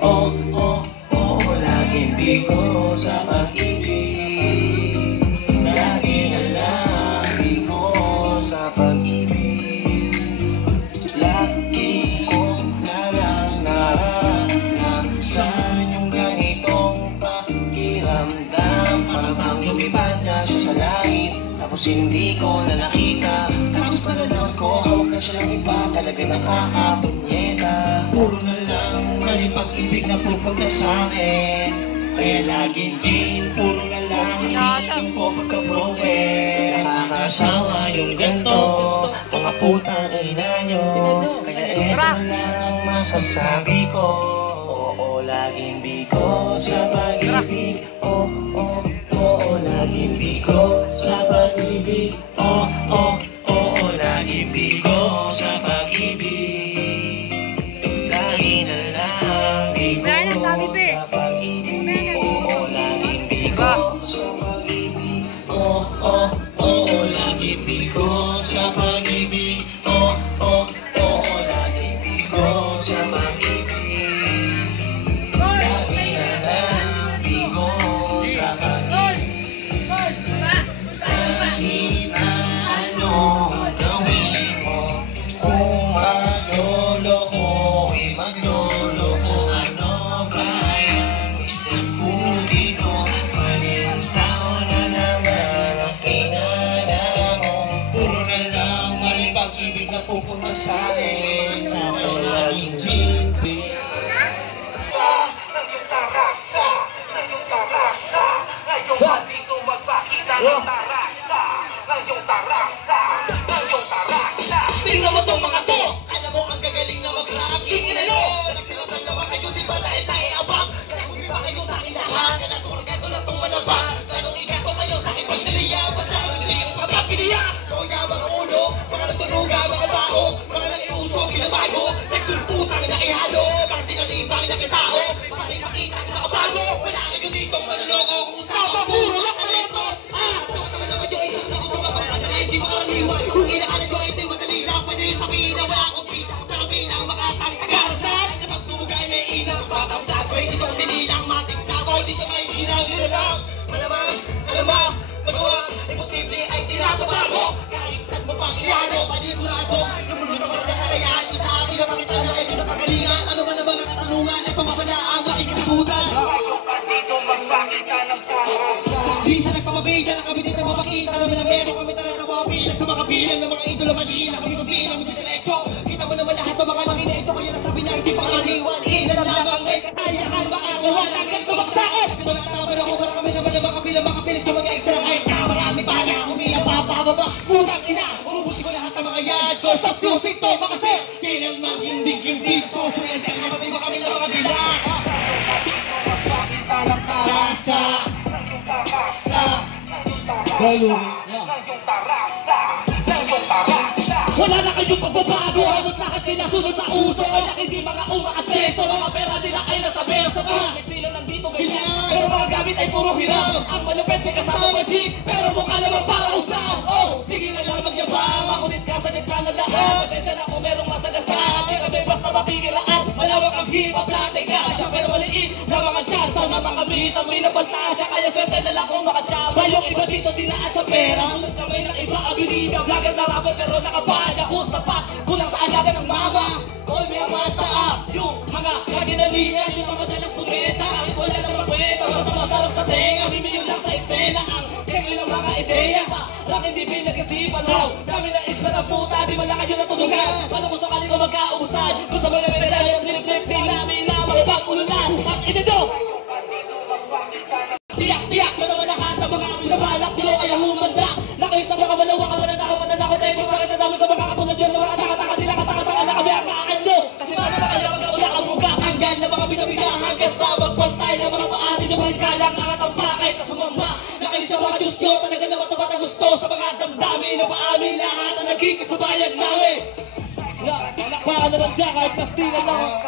oh, oh, oh, laging biko sa pag-ibig. Laging alangin ko sa pag-ibig. Lagi kong nalang naranasan yung ganitong pakiramdam. Para bang lumipad na siya sa langit, tapos hindi ko na nakita. Tapos paganoon ko, hawak na siya ng iba. Talaga nakakapunyeta. Puro na lang mali pag-ibig na pupunta sa akin. Kaya laging gin, puro na lang iniinom ko pagka-broke. Nakakasawa yung ganto, mga putang ina nyo. Kaya eto lang masasabi ko. Oo, laging biko sa pag-ibig. Oo, oo, laging biko sa pag-ibig. Oo, oo, laging biko sa pag-ibig. Lagi na lang biko sa pag-ibig. Oo, laging biko sa pag-ibig. Oo, oo, laging biko sa pag-ibig. Oo, oo, laging biko sa pag-ibig. Lagi na lang biko sa pag-ibig. Kahit na anong gawin mo, kung magloloko, magloloko, ano kayang isip ko dito? Palintao na naman ang pinala mo. Puro na lang mali pag-ibig na pupunta sa akin. Ay laging simple. Ngayong dito magpakita ng tarasa. Ngayong tarasa. Tingnan mo tong mga to. Alam mo ang gagaling na mag-rap. Kinalo. Nagsiratan naman kayo, di ba dahil sa iabang? Kaya kung di ba kayo sa akin lahat? Kaya natulagay ko na itong malabang. Tanong ikato kayo sa akin pagdaliya. Basta ang hindi sa mga piniya. Kaya mga ulo, mga natunuga, mga bao, mga nang-iuso, pinabago. Nagsulputang na ihalo. Mga sinalibang na kitao. Para ipakita ang nakabago. Wala kayo dito manuloko. Kung usapang puro lang kalito. Tama-tama naman yung isang na gusto ka pagkatalayan. Di makaraniwa. Kung inaanan ko ito'y madali lang. Pwede yung sabihin na wala akong pita. Pero bilang makatang tagarasan na pagtumugay may ilang. Patamdag ko dito sinilang. Matik na mo dito may ilang. Nilalang. Malamang, alamang, magawa. Imposible ay tinatabago. Kahit saan mo pang iano. Panigurado. Lumuluto ka rin na kakayaan. Yung sa akin na makita na kayo nakagalingan. Ano ba na mga katanungan? Ito mapala ang aking kasagutan. Dito magpakita ng tarasa. Di sa nagpapabigyan na kami dito mapakita. Kami na meron kami talaga mapapila sa mga bilang ng mga idolo malila. Kami kung di namin didiretso. Kita mo naman lahat ng mga nakineto. Kaya nasabi na hindi pa karaniwan. Ilan lamang may kakayahan. Makagawa ng ganito magsakot. Ito na tama na ako para kami naman na makapila sa mga ekstra. Kahit na marami pa na kumila pa pababa. Putang ina. Urubusin ko lahat ng mga yardcore sa music to. Makaset. Kailanman hindi sa Australia. Diyan kamatay ba kami ng mga bilang. Tarasa. Wala na kayong pagbabago. Halos lahat sinasunod sa uso. Kaya hindi mga umaasenso. Mga pera nila ay nasa verso. Bakit sila nandito ganyan? Pero mga gamit ay puro hiram. Ang malupet may kasama mag-G. Pero mukha naman para usap. Oh, sige na lang magyabang. Makulit ka sa gitna ng daan. Pasensya na kung merong masagasaan. Di kami basta mapigiraan. Malawak ang hip-hop lahat ay kasya. Pero maliit na mga tsansa. Na makabihit ang may napantasya. Kaya swerte na lang kung makatsaba. Yung iba dito dinaan sa pera. Sunod kamay ng iba abilida. Vlogger na rapper pero nakabala. Kusta pa, kulang sa alaga ng mama. Call me ang masa. Yung mga lagi na linya. Yung mga madalas tumeta. Kahit wala namang kwenta. Basta masarap sa tenga. Mimiyon lang sa eksena. Ang kegay ng mga ideya pa. Lang hindi pinag-isipan raw. Dami na ispa ng puta. Di man lang kayo natutunan. Paano kung sakali ko magkaubusan? Kung sa mga medalya at flip-flip nila. Mga pag-ulunan. At ito. Tiyak-tiyak na naman lahat ng mga pinabalak nyo ay humanda. Nakay sa mga malawa ka mananakot tayo kung bakit nadami sa mga katulad yun na mga taka-taka nila kataka-taka na kami ang maano. Kasi paano ba kaya mag-aula ang mukha hanggan na mga binabilang hanggang sa magpantay na mga paari na mga kalang angat ang pakay na sumamba. Nakay sa mga Diyos nyo talaga na matapat ang gusto sa mga damdamin na paamin lahat ang naging kasabayan namin. Para naman dyan kahit pastilan lang.